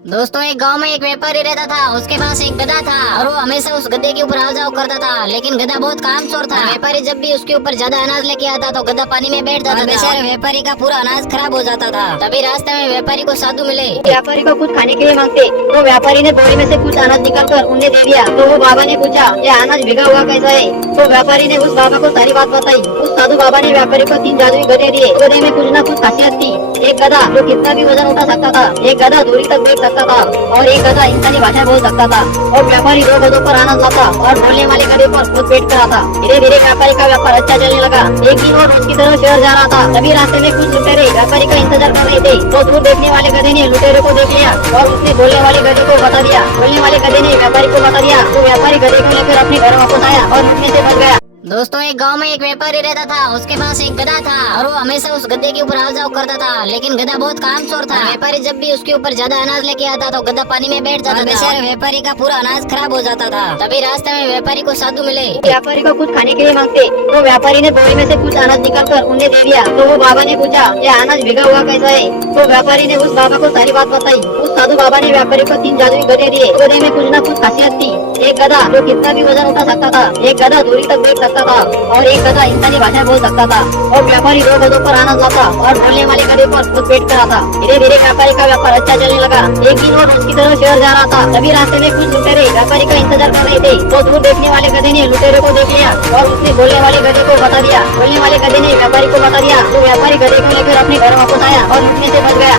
दोस्तों, एक गांव में एक व्यापारी रहता था। उसके पास एक गधा था और वो हमेशा उस गधे के ऊपर आ जाओ करता था, लेकिन गधा बहुत कामचोर था। व्यापारी जब भी उसके ऊपर ज्यादा अनाज लेके आता तो गधा पानी में बैठ जाता था। व्यापारी का पूरा अनाज खराब हो जाता था। तभी रास्ते में व्यापारी को साधु मिले। व्यापारी को कुछ खाने के लिए मांगते तो व्यापारी ने बोरी में से कुछ अनाज निकाल कर उन्हें दे दिया। तो वो बाबा ने पूछा, ये अनाज भिगा हुआ कैसा है? तो व्यापारी ने उस बाबा को सारी बात बताई। उस साधु बाबा ने व्यापारी को 3 जादुई गधे दिए। गधे में कुछ न कुछ खासियत थी। एक गधा जो कितना भी वजन उठा सकता था, एक गधा दूरी तक देख सकता था और एक गधा इंसानी भाषा बोल सकता था। और व्यापारी 2 गधों पर आनंद लाता और बोलने वाले गधे पर खुद बैठ कर आता। धीरे धीरे व्यापारी का व्यापार अच्छा चलने लगा। एक दिन वो रोज की तरह शहर जा रहा था। तभी रास्ते में कुछ लुटेरे व्यापारी का इंतजार कर रहे थे। तो दूर देखने वाले गधे ने लुटेरे को देख लिया और उसने बोलने वाले गधे को बता दिया। बोलने वाले गधे ने व्यापारी को बता दिया। तो व्यापारी गधे को लेकर अपने घर वापस आया और लूटने से बच गया। दोस्तों, एक गांव में एक व्यापारी रहता था। उसके पास एक गधा था और वो हमेशा उस गधे के ऊपर आ जाओ करता था, लेकिन गधा बहुत कामचोर था। व्यापारी जब भी उसके ऊपर ज्यादा अनाज लेके आता तो गधा पानी में बैठ जाता था। व्यापारी का पूरा अनाज खराब हो जाता था। तभी रास्ते में व्यापारी को साधु मिले। व्यापारी को कुछ खाने के लिए मांगते तो व्यापारी ने बोरी में से कुछ अनाज निकाल कर उन्हें दे दिया। तो वो बाबा ने पूछा, ये अनाज भिगा हुआ कैसा है? तो व्यापारी ने उस बाबा को सारी बात बताई। उस साधु बाबा ने व्यापारी को 3 जादुई गधे दिए। गधे में कुछ न कुछ खासियत थी। एक गधा जो कितना भी वजन उठा सकता था, एक गधा दूरी तक देख सकता था और एक गधा इंसानी भाषा बोल सकता था। और व्यापारी 2 गधों पर आनंद लाता और बोलने वाले गधे पर खुद बैठ कर आता। धीरे धीरे व्यापारी का व्यापार अच्छा चलने लगा। एक दिन वो रोज की तरह शहर जा रहा था। तभी रास्ते में कुछ लुटेरे व्यापारी का इंतजार कर रहे थे। तो दूर देखने वाले गधे ने लुटेरे को देख लिया और उसने बोलने वाले गधे को बता दिया। बोलने वाले गधे ने व्यापारी को बता दिया। तो व्यापारी गधे को लेकर अपने घर वापस आया और लूटने से बच गया।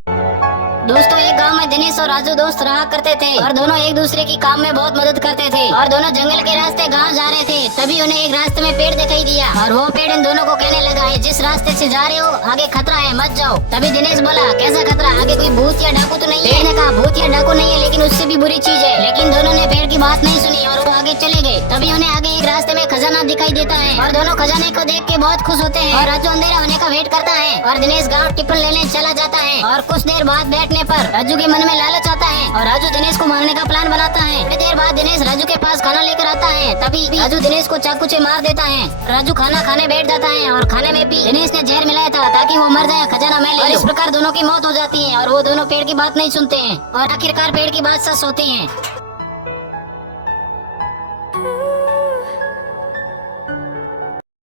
दोस्तों, एक गांव में दिनेश और राजू दोस्त रहा करते थे और दोनों एक दूसरे की काम में बहुत मदद करते थे और दोनों जंगल के रास्ते गांव जा रहे थे। तभी उन्हें एक रास्ते में पेड़ दिखाई दिया और वो पेड़ इन दोनों को कहने लगा, जिस रास्ते से जा रहे हो आगे खतरा है, मत जाओ। तभी दिनेश बोला, कैसा खतरा? आगे कोई भूत या डाकू तो नहीं है? पेड़ ने कहा, भूत या डाकू नहीं है, लेकिन उससे भी बुरी चीज है। लेकिन दोनों ने पेड़ की बात नहीं सुनी और वो आगे चले गए। तभी उन्हें आगे एक रास्ते में खजाना दिखाई देता है और दोनों खजाने को देख के बहुत खुश होते हैं। और राजू अंधेरा होने का वेट करता है और दिनेश गाँव टिफिन लेने चला जाता है। और कुछ देर बाद बैठने पर राजू के मन में लालच आता है और राजू दिनेश को मारने का प्लान बनाता है। थोड़ी देर बाद दिनेश राजू के पास खाना लेकर आता है। तभी राजू दिनेश को चाकू से मार देता है। राजू खाना खाने बैठ जाता है और खाने में भी दिनेश ने जहर मिलाया था ताकि वो मर जाए, खजाना मैं ले लूं। इस प्रकार दोनों की मौत हो जाती है और वो दोनों पेड़ की बात नहीं सुनते हैं और आखिरकार पेड़ की बात सच होती है।